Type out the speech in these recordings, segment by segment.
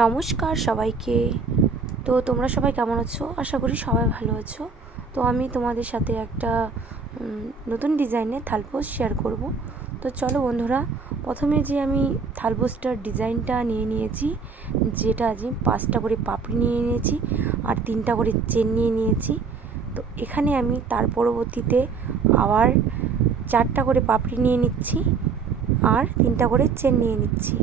নমস্কার সবাইকে। তো তোমরা সবাই কেমন আছো? আশা করি সবাই ভালো আছো। তো আমি তোমাদের সাথে একটা নতুন ডিজাইনের থালপোস শেয়ার করব। তো চলো বন্ধুরা, প্রথমে যে আমি থালপোসটার ডিজাইনটা নিয়ে নিয়েছি, যেটা যে পাঁচটা করে পাপড়ি নিয়ে নিয়েছি আর তিনটা করে চেন নিয়ে নিয়েছি। তো এখানে আমি তার পরবর্তীতে আবার চারটা করে পাপড়ি নিয়ে নিচ্ছি আর তিনটা করে চেন নিয়ে নিচ্ছি।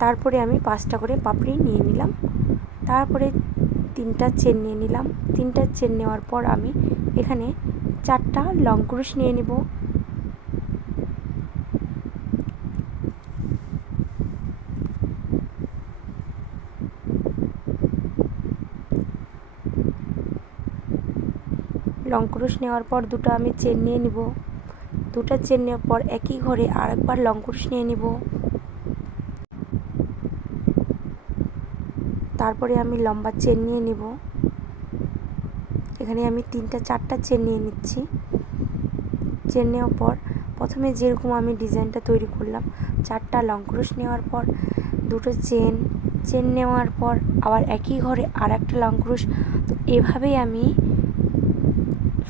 তারপরে আমি পাঁচটা করে পাপড়ি নিয়ে নিলাম। তারপরে তিনটা চেন নিয়ে নিলাম। তিনটা চেন নেওয়ার পর আমি এখানে চারটা লং ক্রুশ নিয়ে নিব। লং ক্রুশ নেওয়ার পর দুটো আমি চেন নিয়ে নিব। দুটো চেন নেওয়ার পর একই ঘরে আরেকবার লং ক্রুশ নিয়ে নিব। তারপরে আমি লম্বা চেন নিয়ে নিব। এখানে আমি তিনটা, চারটা চেন নিয়ে নিচ্ছি। চেন নেওয়ার পর প্রথমে যেরকম আমি ডিজাইনটা তৈরি করলাম, চারটা লং ক্রুশ নেওয়ার পর দুটো চেন চেন নেওয়ার পর আবার একই ঘরে আর একটা লং ক্রুশ তো এভাবেই আমি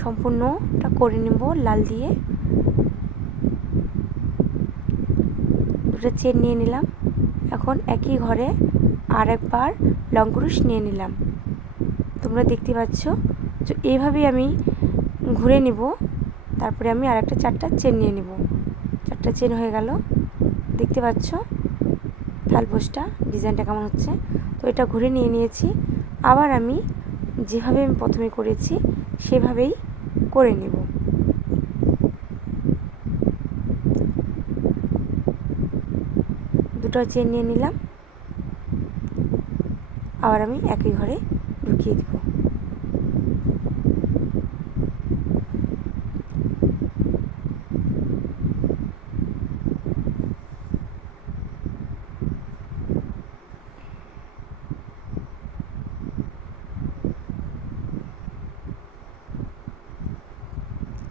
সম্পূর্ণটা করে নেব লাল দিয়ে। দুটো চেন নিয়ে নিলাম। এখন একই ঘরে আর একবার লং ক্রুশ নিয়ে নিলাম। তোমরা দেখতে পাচ্ছ? তো এইভাবেই আমি ঘুরে নিব। তারপরে আমি আর একটা চারটা চেন নিয়ে নিব। চারটা চেন হয়ে গেল। দেখতে পাচ্ছ? থালপোসটা ডিজাইনটা কেমন হচ্ছে? তো এটা ঘুরে নিয়ে নিয়েছি। আবার আমি যেভাবে আমি প্রথমে করেছি, সেভাবেই করে নেব। দুটো চেন নিয়ে নিলাম। আবার আমি একই ঘরে ঢুকিয়ে দেব।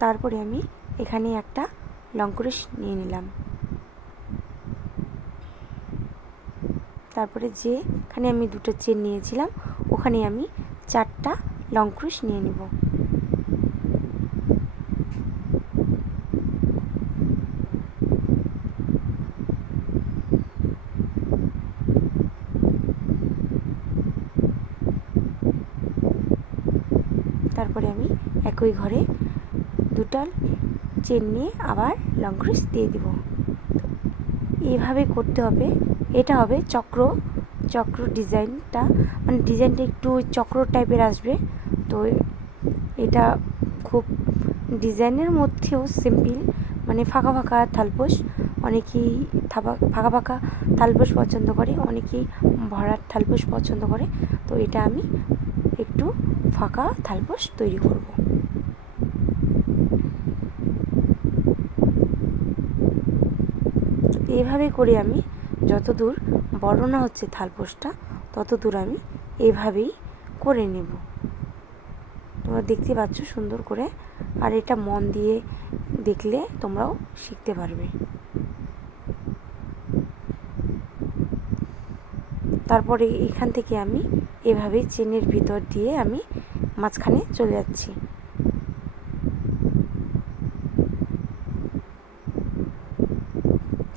তারপরে আমি এখানে একটা লং ক্রুশ নিয়ে নিলাম। তারপরে যেখানে আমি দুটো চেন নিয়েছিলাম, ওখানে আমি চারটা লং ক্রুশ নিয়ে নিব। তারপরে আমি একই ঘরে দুটো চেন নিয়ে আবার লং ক্রুশ দিয়ে দিব। এইভাবে করতে হবে এটা হবে চক্র চক্র ডিজাইনটা। মানে ডিজাইনটা একটু চক্র টাইপের আসবে। তো এটা খুব ডিজাইনের মধ্যেও সিম্পল মানে ফাঁকা ফাঁকা থালপোস অনেকেই থাবা, ফাঁকা ফাঁকা থালপোস পছন্দ করে, অনেকেই ভরার থালপোস পছন্দ করে। তো এটা আমি একটু ফাঁকা থালপোস তৈরি করব। এভাবে করে আমি যত দূর বড় না হচ্ছে থালপোসটা তত দূর আমি এভাবেই করে নেব। তোমরা দেখতে পাচ্ছ সুন্দর করে, আর এটা মন দিয়ে দেখলে তোমরাও শিখতে পারবে। তারপরে এখান থেকে আমি এভাবে চেনের ভিতর দিয়ে আমি মাঝখানে চলে যাচ্ছি।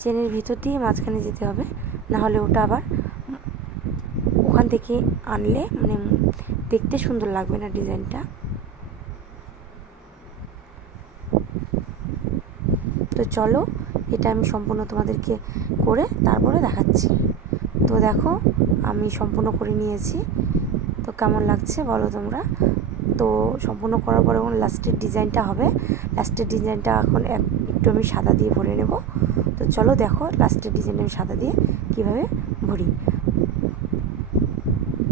চেনের ভিতর দিয়ে মাঝখানে যেতে হবে। না হলে ওটা আবার ওখান থেকে আনলে মানে দেখতে সুন্দর লাগবে না ডিজাইনটা। তো চলো, এটা আমি সম্পূর্ণ তোমাদেরকে করে তারপরে দেখাচ্ছি। তো দেখো, আমি সম্পূর্ণ করে নিয়েছি। তো কেমন লাগছে বলো তোমরা? তো সম্পূর্ণ করার পরে এখন লাস্টের ডিজাইনটা হবে। লাস্টের ডিজাইনটা এখন একটু আমি সাদা দিয়ে ভরে নেব। তো চলো দেখো, লাস্টের ডিজাইন আমি সাদা দিয়ে কীভাবে ভরি।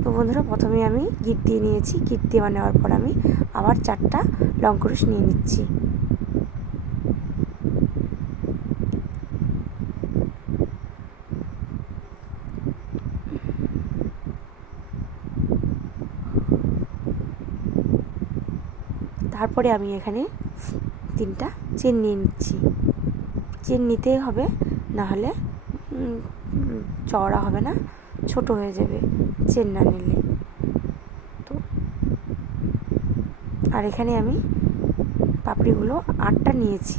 তো বন্ধুরা প্রথমে আমি গিট দিয়ে নিয়েছি। গিট দিয়ে নেওয়ার পর আমি আবার চারটা লং ক্রুশ নিয়ে নিচ্ছি। তারপরে আমি এখানে তিনটা চেন নিয়ে নিচ্ছি। চেন নিতেই হবে না হলে চওড়া হবে না, ছোট হয়ে যাবে চেন না নিলে। তো, আর এখানে আমি পাপড়িগুলো আটটা নিয়েছি।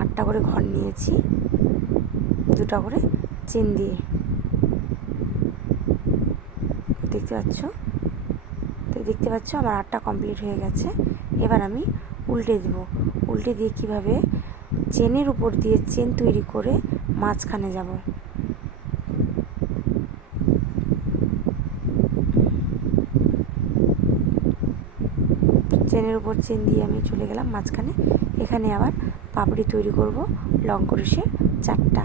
আটটা করে ঘর নিয়েছি, দুটা করে চেন দিয়ে। দেখতে পাচ্ছ? তো দেখতে পাচ্ছ আমার আটটা কমপ্লিট হয়ে গেছে। এবার আমি উল্টে দেব। উল্টে দিয়ে কীভাবে? চেনের উপর দিয়ে চেন তৈরি করে মাঝখানে যাব। চেনের উপর চেন দিয়ে আমি চলে গেলাম মাঝখানে। এখানে আবার পাপড়ি তৈরি করব। লং ক্রোশের চারটা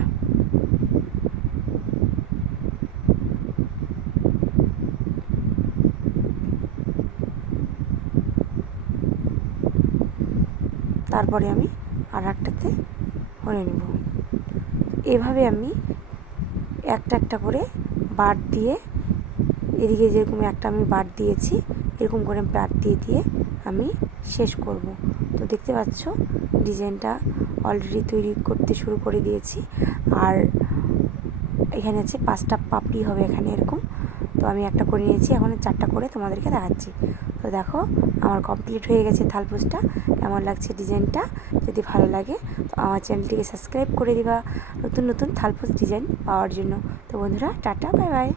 তারপরে আমি আর একটাতে ভরে নেব। এভাবে আমি একটা একটা করে বাদ দিয়ে, এদিকে যেরকম একটা আমি বাদ দিয়েছি, এরকম করে বাদ দিয়ে দিয়ে আমি শেষ করব। তো দেখতে পাচ্ছ, ডিজাইনটা অলরেডি তৈরি করতে শুরু করে দিয়েছি। আর এখানে আছে পাঁচটা পাপড়ি হবে এখানে এরকম। তো আমি একটা করে নিয়েছি, এখন চারটা করে তোমাদেরকে দেখাচ্ছি। তো দেখো, আমার কমপ্লিট হয়ে গেছে থালপোসটা। কেমন লাগছে ডিজাইনটা? যদি ভালো লাগে, তো আমার চ্যানেলটিকে সাবস্ক্রাইব করে দিবা। নতুন নতুন থালপুস ডিজাইন পাওয়ার জন্য। তো বন্ধুরা, টাটা, বাই বাই।